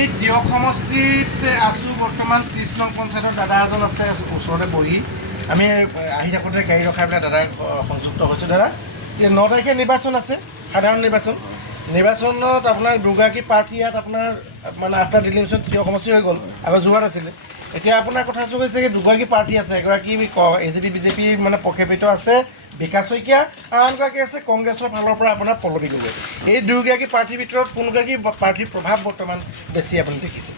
আমি দিয়ক সমষ্টিত আছোঁ বৰ্তমান 30 নং পঞ্চায়তৰ দাদা এজন আছে ওচৰতে বহি আমি আহি থাকোঁতে গাড়ী ৰখাই পেলাই দাদাই সংযুক্ত হৈছোঁ। দাদা 9 তাৰিখে নিৰ্বাচন আছে, সাধাৰণ নিৰ্বাচনত আপোনাৰ দুগৰাকী প্ৰাৰ্থী ইয়াত আপোনাৰ মানে আফটাৰ ডিলিমিশ্যন দিয়ক সমষ্টি হৈ গ'ল, আগত যোৰহাট আছিলে। এতিয়া আপোনাৰ কথাটো হৈছে কি দুগৰাকী প্ৰাৰ্থী আছে, এগৰাকী AJP BJP মানে প্ৰক্ষেপিত আছে বিকাশ শইকীয়া আৰু আনগৰাকী আছে কংগ্ৰেছৰ ফালৰ পৰা আপোনাৰ পল্লৱী গগৈ। এই দুয়োগৰাকী প্ৰাৰ্থীৰ ভিতৰত কোনগৰাকী প্ৰাৰ্থীৰ প্ৰভাৱ বৰ্তমান বেছি আপুনি দেখিছে?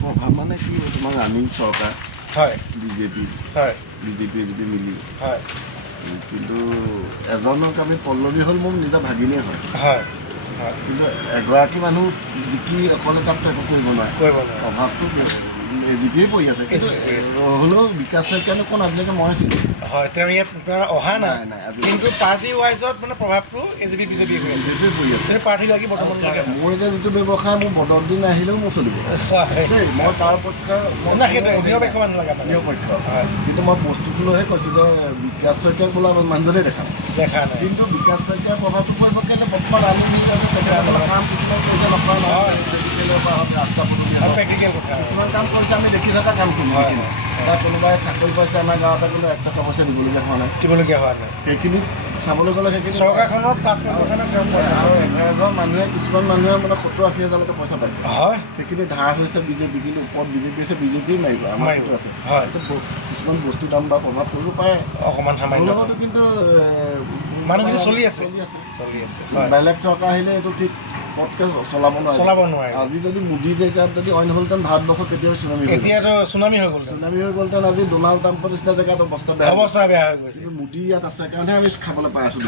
প্ৰভাৱ মানে কি তোমাৰ ৰানিং চৰকাৰ হয় BJP AJP মিলি হয়, কিন্তু এজনক আমি পল্লৱী হ'ল মোৰ নিজৰ ভাগিনেই হয় হয়, কিন্তু এগৰাকী মানুহ জিকি অকলে তাততো একো কৰিব নোৱাৰে, প্ৰভাৱটো AJPয়ে পৰি আছে। কিন্তু হ'লেও বিকাশ শইকীয়ানো কোন আজিলৈকে মই আছিলোঁ হয়, তেওঁ ইয়াত অহা নাই, কিন্তু পাৰ্টি ৱাইজত মানে প্ৰভাৱটো AJP BJP হৈ আছে, পৰি আছে। প্ৰাৰ্থীগৰাকী বৰ্তমান মোৰ এতিয়া যিটো ব্যৱসায় মোৰ বদল দিন আহিলেও মোৰ চলিব দেই, মই তাৰ পক্ষে নিৰপেক্ষ মানুহ লাগে মানে নিৰপেক্ষ। কিন্তু মই বস্তুটো লৈহে কৈছোঁ যে বিকাশ শইকীয়াক বোলে আমি মানুহজনেই দেখা নাই, কিন্তু বিকাশ শইকীয়াৰ প্ৰভাৱটো পৰিব কেলৈ বৰ্তমান আমি কাম কিছুমান কৰিছে নকৰা নহয়, ৰাস্তা পদূলি প্ৰেক্টিকেল কথা কিছুমান কাম কৰিছে আমি দেখি থকা কাম কৰিম। তাত কোনোবাই চাকৰি পাইছে আমাৰ গাঁৱতে কিন্তু 1 টকা পইচা দিবলগীয়া হোৱা নাই, সেইখিনি চাবলৈ গ'লে সেইখিনি চৰকাৰখনৰ প্লাছ আৰু এঘৰ মানুহে কিছুমান মানুহে মানে 70-80 হাজাৰলৈকে পইচা পাইছে, হয়, সেইখিনি ধাৰ হৈছে বিজেপি, কিন্তু ওপৰত বিজেপি আছে, বিজেপি মাৰিব আমাৰ সেইটো আছে। কিছুমান বস্তুৰ দাম বা প্ৰভাৱ পৰিব পাৰে অকণমান লগতো, কিন্তু মানুহখিনি চলি আছে। বেলেগ চৰকাৰ আহিলে এইটো ঠিক পটকে চলাব নোৱাৰে। আজি যদি মোদী জেগাত যদি অইন হ'লহেঁতেন ভাৰতবৰ্ষত কেতিয়াও চুনামি হৈ গ'লহেঁতেন, আজি ডোনাল্ড ট্ৰাম্পৰ নিচিনা জেগাত অৱস্থা বেয়া হৈ গৈছে। কিন্তু মোদী ইয়াত আছে কাৰণেহে আমি খাবলৈ পাই আছোঁ।